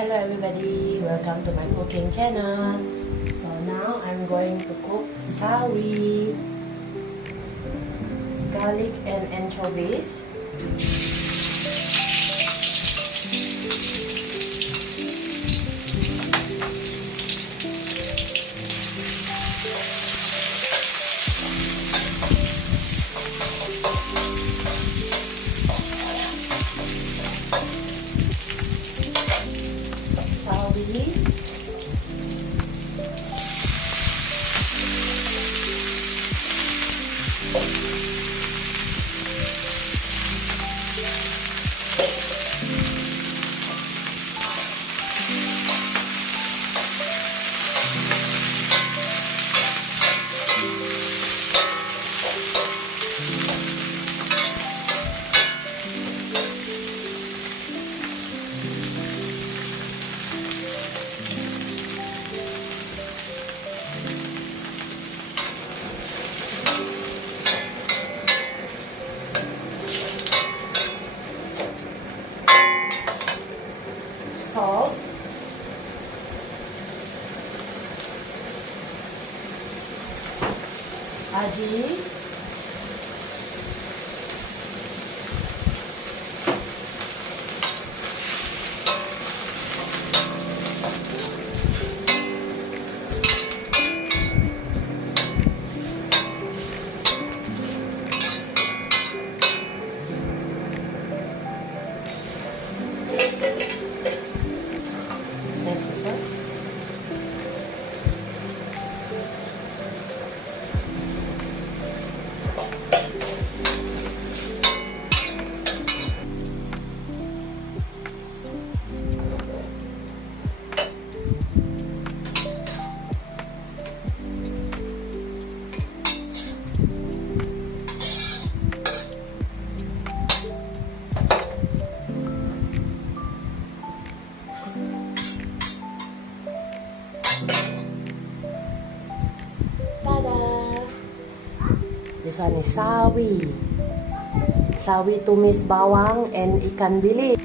Hello everybody, welcome to my cooking channel. So now I'm going to cook sawi, garlic and anchovies. Salt, aji, this one is Sawi Tumis Bawang and Ikan Bilis.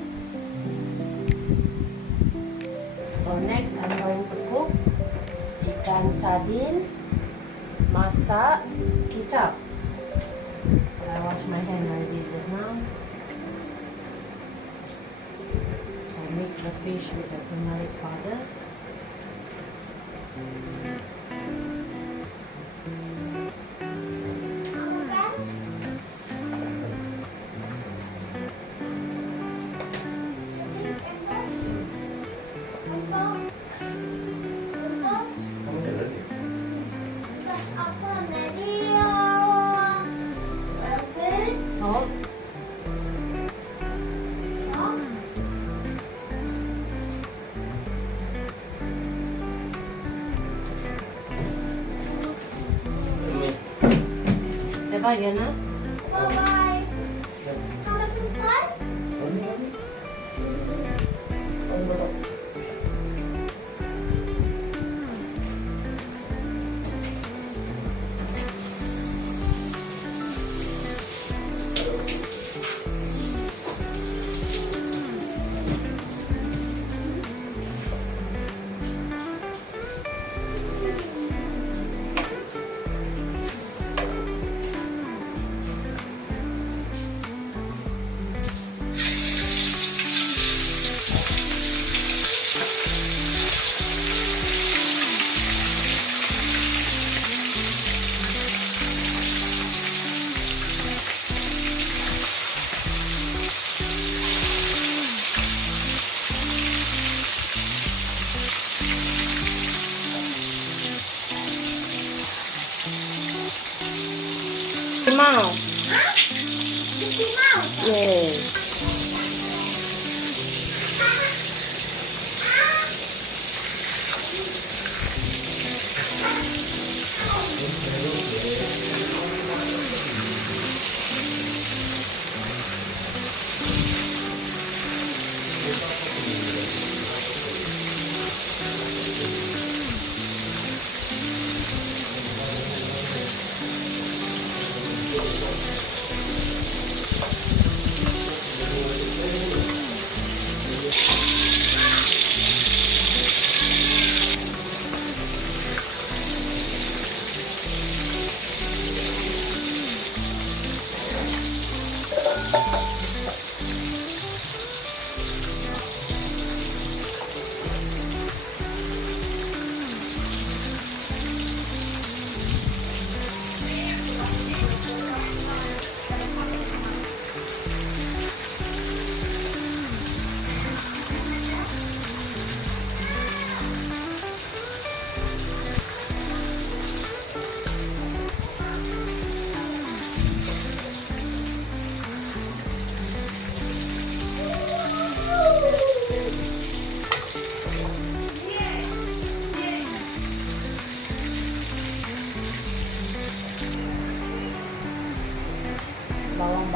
So next I'm going to cook Ikan Sardine masak kicap. So I wash my hand already just now. So mix the fish with the turmeric powder. Salt. Bye again, huh? Bye-bye. How much is that? Mouse. Huh? Mickey Mouse? Yes.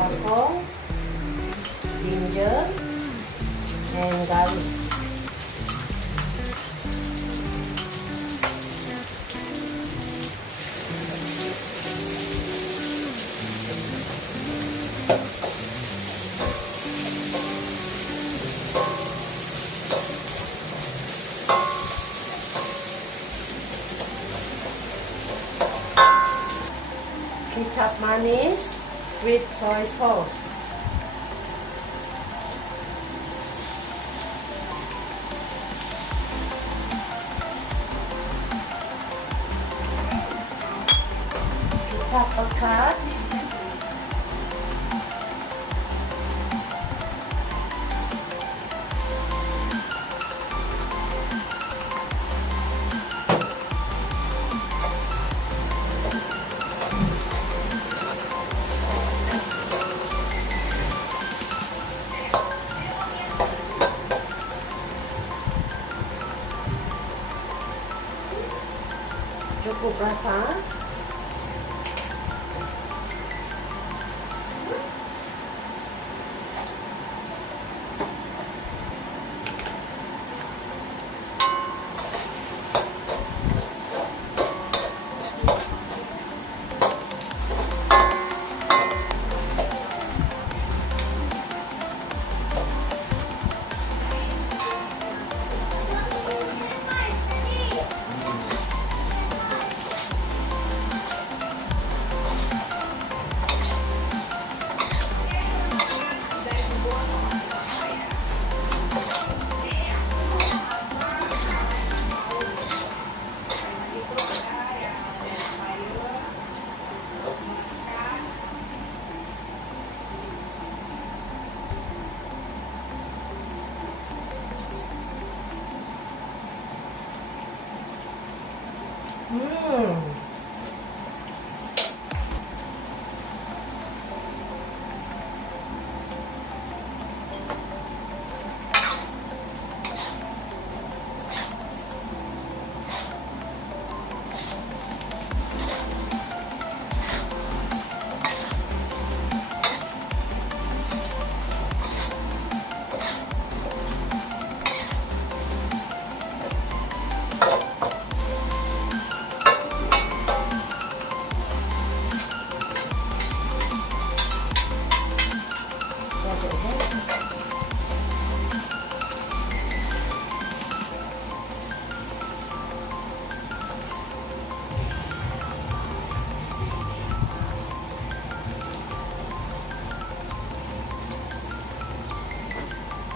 kangkong, ginger, and garlic. Kecap manis, sweet soy sauce. Kecap pekat. Cukup rasa.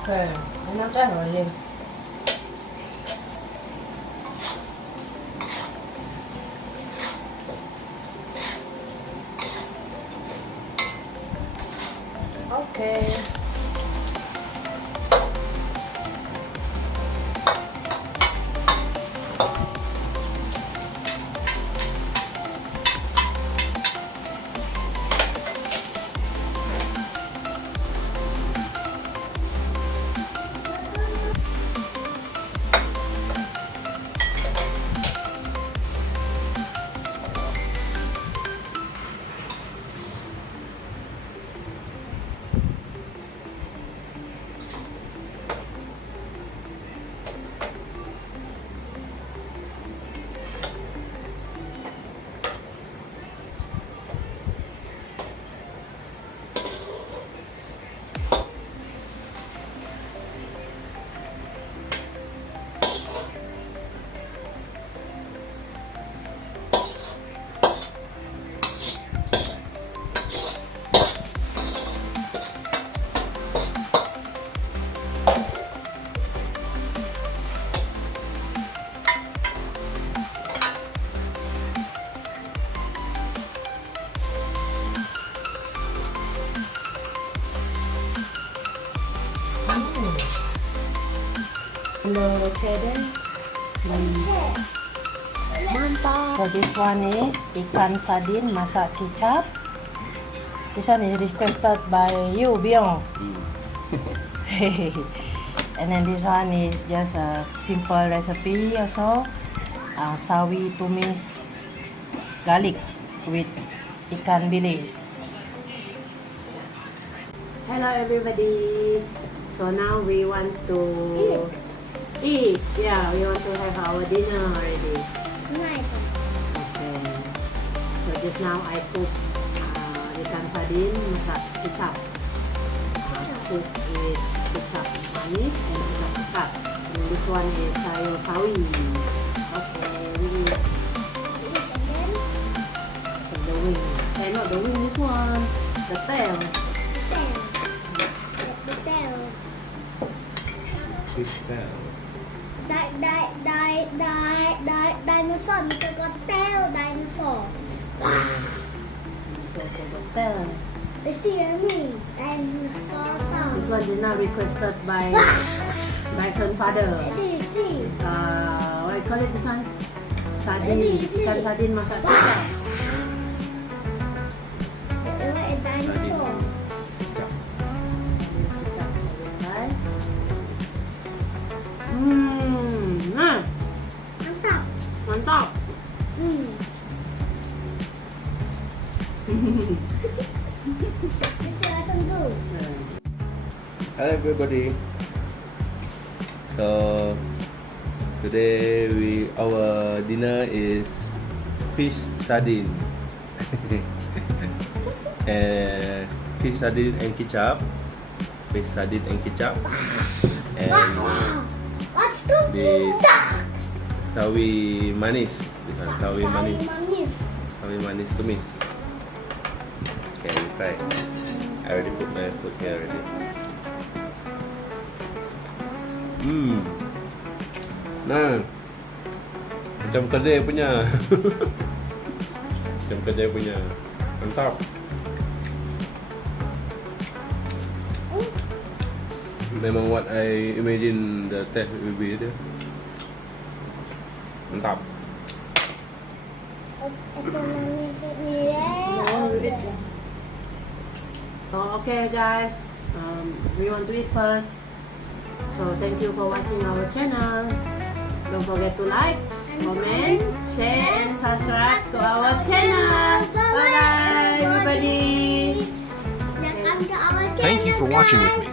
Okay, enak dah boleh. Okay. Okay then. Mantap. So this one is ikan sardine masak kicap. This one is requested by you, Biong. And then this one is just a simple recipe also. Sawi Tumis garlic with Ikan Bilis. Hello everybody. So now we want to eat. Yeah, we want to have our dinner already. Nice. Okay. So just now I cook ikan sardine masak kicap. Cook with kicap manis and kicap pekat. And this one is sayur sawi. Okay, we eat. And the wing. Not the wing, this one. The tail. Fish tail. Dinosaur, kita got tail dinosaur. So for the tail. You see me? Dinosaur sound. This one is now requested by son father. See. What you call it this one? Sardine. Ikan sardine masak kicap. Dinosaur. Mantap. Hello everybody. So today our dinner is fish sardine. And fish sardine and kicap. Fish sardine and kicap. And this sawi manis. This one sawi manis. Sawi manis tumis. Okay, we try. I already put my food here already. Nah, macam kedai punya. Macam kedai punya. Mantap. Memang what I imagine the taste will be there. Mantap. Okay guys, we want to eat first. So thank you for watching our channel. Don't forget to like, comment, share and subscribe to our channel. Bye bye everybody. Thank you for watching with me.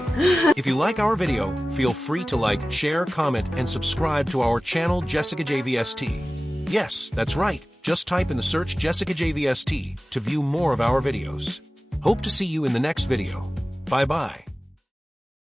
If you like our video, feel free to like, share, comment, and subscribe to our channel Jessicajvst. Yes, that's right. Just type in the search Jessicajvst to view more of our videos. Hope to see you in the next video. Bye-bye.